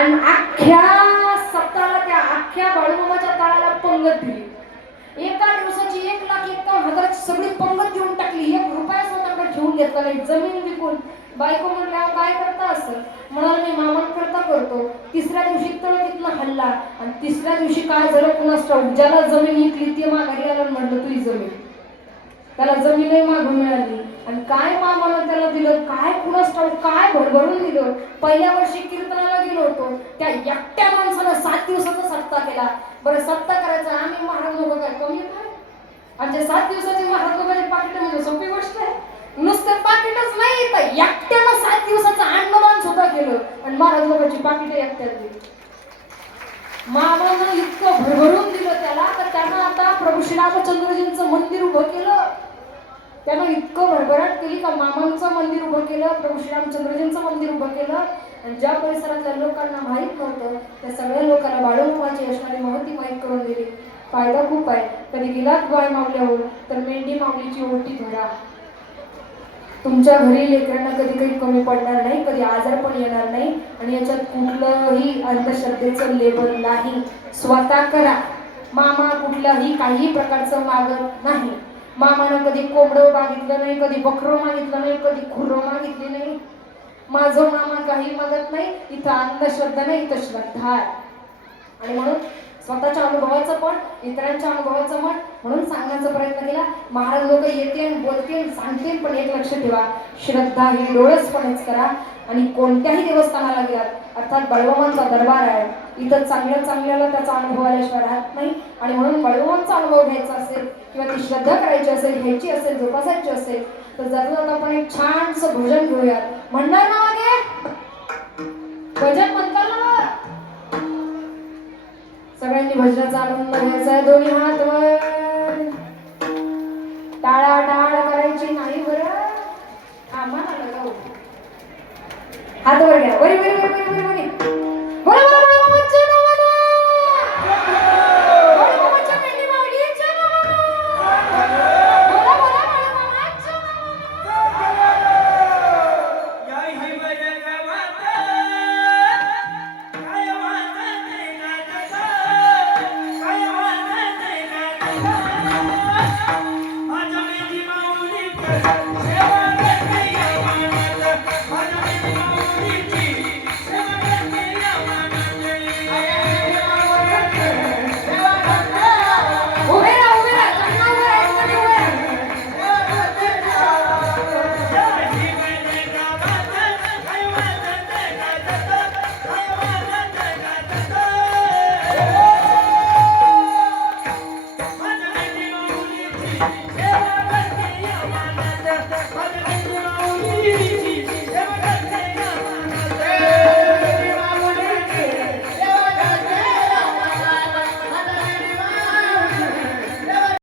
आणि अख्ख्या सप्ताहाला त्या अख्ख्या बाळूमामाच्या तळाला पंगत दिली. एका दिवसाची 1,51,000 सगळी पंगत देऊन टाकली. 1 रुपया स्वतःकडे ठेवून घेतला नाही. जमीन विकून. बायको म्हणल्यावर काय करता असं म्हणाल, मी मामांकरता करतो. तिसऱ्या दिवशी तर तिथनं हल्ला आणि तिसऱ्या दिवशी काय झालं कुणास ठाऊक, ज्याला जमीन विकली ती माघारी आला आणि म्हणलं तुझी जमीन. त्याला जमीनही मागून मिळाली आणि काय मामानं त्याला दिलं काय कुणास ठाऊक, काय भरभरून दिलं. पहिल्या वर्षी कीर्तनाला गेलो होतो, त्या एकट्या माणसानं 7 दिवसाचा सप्ता केला. बरं सप्ता करायचा आम्ही महाराज लोक काय कमी काय, आणि 7 दिवसाची महाराज लोकांची पाकिट म्हणजे सोपी गोष्ट आहे. नुसतं पाकिटच नाही तर एकट्यानं 7 दिवसाचं अन्नदान सुद्धा केलं आणि महाराज लोकांची पाकिट एकट्यात दिली. मामानं इतकं भरभरून दिलं त्याला तर त्यानं आता प्रभू श्री रामचंद्रजींचं मंदिर उभं केलं. त्यानं इतकं भरभराट केली का मामांचं मंदिर उभं केलं, प्रभू श्री रामचंद्रजींचं मंदिर उभं केलं. आणि ज्या परिसरातल्या लोकांना माहीत नव्हतं त्या सगळ्या लोकांना बाळूमामाची असणारी महती माहीत करून दिली. फायदा खूप आहे. कधी गेलात बाळ मावल्यावर तर मेंढी माऊलीची ओटी धरा. तुमच्या घरी लेकरांना कधी काही कमी पडणार नाही, कधी आजार पण येणार नाही आणि याच्यात कुठलंही अंधश्रद्धेचं लेबल नाही. स्वतः करा. मामा कुठल्याही काही प्रकारचं मागत नाही. मामानं कधी कोंबडं मागितलं नाही, कधी बकरं मागितलं नाही, कधी खुरं मागितली नाही. माझं मामा काही मागत नाही. इथं अंधश्रद्धा नाही, इथं श्रद्धा आहे. आणि म्हणून स्वतःच्या अनुभवाचं पण इतरांच्या अनुभवाचं पण म्हणून सांगण्याचा प्रयत्न केला. महाराज लोक येतील बोलतील सांगतील पण एक लक्ष ठेवा, श्रद्धा ही डोळसपणेच करा. आणि कोणत्याही देवस्थानाला गेलात अर्थात बाळूमामांचा दरबार आहे, इथं चांगल्याला त्याचा अनुभव आल्याशिवाय राहत नाही. आणि म्हणून बाळूमामांचा अनुभव घ्यायचा असेल किंवा ती श्रद्धा करायची असेल, घ्यायची असेल, जोपासायची असेल तर जाता जाता आपण एक छानसं भजन घेऊयात. म्हणणार ना मागे भजन म्हणता ना, सगळ्यांनी भजनाचा आनंद घ्यायचा आहे. दोन्ही हात वर, टाळा टाळ करायची नाही बरं. आम्हाला हात वर घ्या. वरी वरी वरी वरी वरी